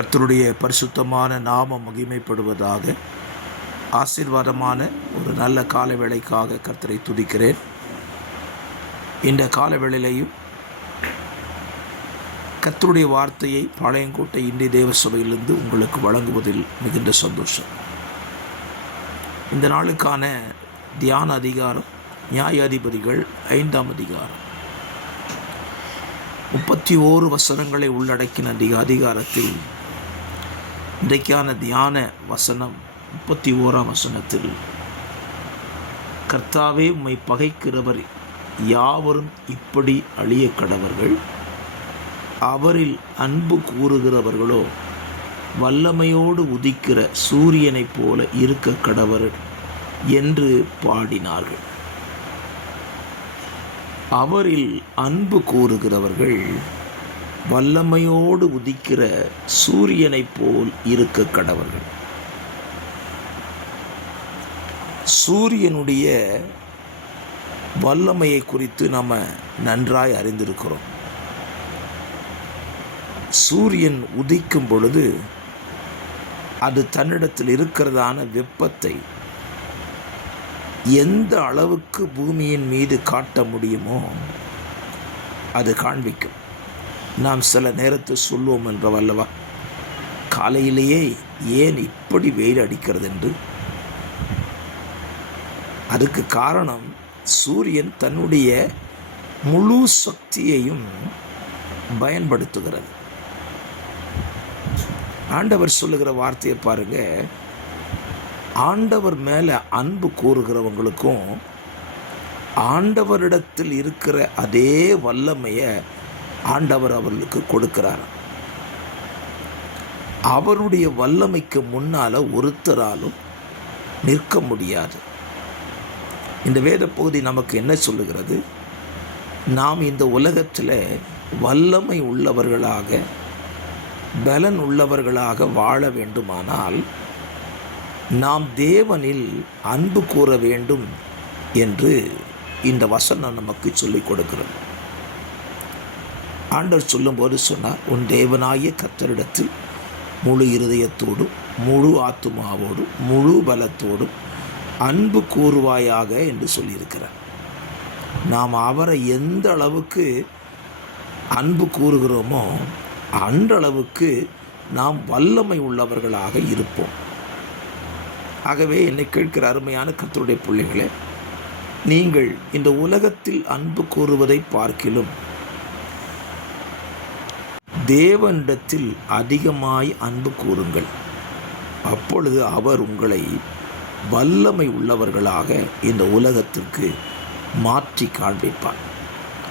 கர்த்தருடைய பரிசுத்தமான நாமம் மகிமைப்படுவதாக. ஆசீர்வாதமான ஒரு நல்ல கால வேளைக்காக கர்த்தரை துதிக்கிறேன். இந்த கால வேளையிலையும் கர்த்தருடைய வார்த்தையை பாளையங்கோட்டை இந்திய தேவ சபையிலிருந்து உங்களுக்கு வழங்குவதில் மிகுந்த சந்தோஷம். இந்த நாளுக்கான தியான அதிகாரம் நியாயாதிபதிகள் 5ஆம் அதிகாரம் 31 வசனங்களை உள்ளடக்கின அதிகாரத்தில் இன்றைக்கான தியான வசனம் 31ஆம் வசனத்தில், கர்த்தாவே உம்மை பகைக்கிறவர் யாவரும் இப்படி அழிய கடவர்கள், அவரில் அன்பு கூறுகிறவர்களோ வல்லமையோடு உதிக்கிற சூரியனைப் போல இருக்க கடவர் என்று பாடினார்கள். அவரில் அன்பு கூறுகிறவர்கள் வல்லமையோடு உதிக்கிற சூரியனைப் போல் இருக்க கடவர்கள். சூரியனுடைய வல்லமையை குறித்து நாம் நன்றாய் அறிந்திருக்கிறோம். சூரியன் உதிக்கும் பொழுது அது தன்னிடத்தில் இருக்கிறதான வெப்பத்தை எந்த அளவுக்கு பூமியின் மீது காட்ட முடியுமோ அது காண்பிக்கும். நாம் சில நேரத்தில் சொல்லுவோம் என்றவல்லவா, காலையிலேயே ஏன் இப்படி வெயில் அடிக்கிறது என்று. அதுக்கு காரணம் சூரியன் தன்னுடைய முழு சக்தியையும் பயன்படுத்துகிறது. ஆண்டவர் சொல்லுகிற வார்த்தையை பாருங்க, ஆண்டவர் மேலே அன்பு கூறுகிறவங்களுக்கும் ஆண்டவரிடத்தில் இருக்கிற அதே வல்லமையை ஆண்டவர் அவர்களுக்கு கொடுக்கிறார். அவருடைய வல்லமைக்கு முன்னால் ஒருத்தராலும் நிற்க முடியாது. இந்த வேத பகுதி நமக்கு என்ன சொல்லுகிறது? நாம் இந்த உலகத்தில் வல்லமை உள்ளவர்களாக, பலன் உள்ளவர்களாக வாழ வேண்டுமானால் நாம் தேவனில் அன்பு கூற வேண்டும் என்று இந்த வசனம் நமக்கு சொல்லிக் கொடுக்கிறது. ஆண்டவர் சொல்லும்போது சொன்னார், உன் தேவனாகிய கர்த்தரிடத்தில் முழு இருதயத்தோடும் முழு ஆத்துமாவோடும் முழு பலத்தோடும் அன்பு கூறுவாயாக என்று சொல்லியிருக்கிறார். நாம் அவரை எந்த அளவுக்கு அன்பு கூறுகிறோமோ அந்த அளவுக்கு நாம் வல்லமை உள்ளவர்களாக இருப்போம். ஆகவே என்னை கேட்கிற அருமையான கர்த்தருடைய பிள்ளைகளே, நீங்கள் இந்த உலகத்தில் அன்பு கூறுவதை பார்க்கிலும் தேவனிடத்தில் அதிகமாய் அன்பு கூறுங்கள். அப்பொழுது அவர் உங்களை வல்லமை உள்ளவர்களாக இந்த உலகத்திற்கு மாற்றி காண்பிப்பார்.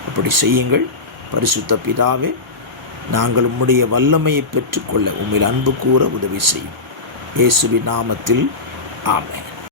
அப்படி செய்யுங்கள். பரிசுத்த பிதாவே, நாங்கள் உம்முடைய வல்லமையை பெற்றுக்கொள்ள உம்மில் அன்பு கூற உதவி செய்யும். இயேசுவின் நாமத்தில் ஆமென்.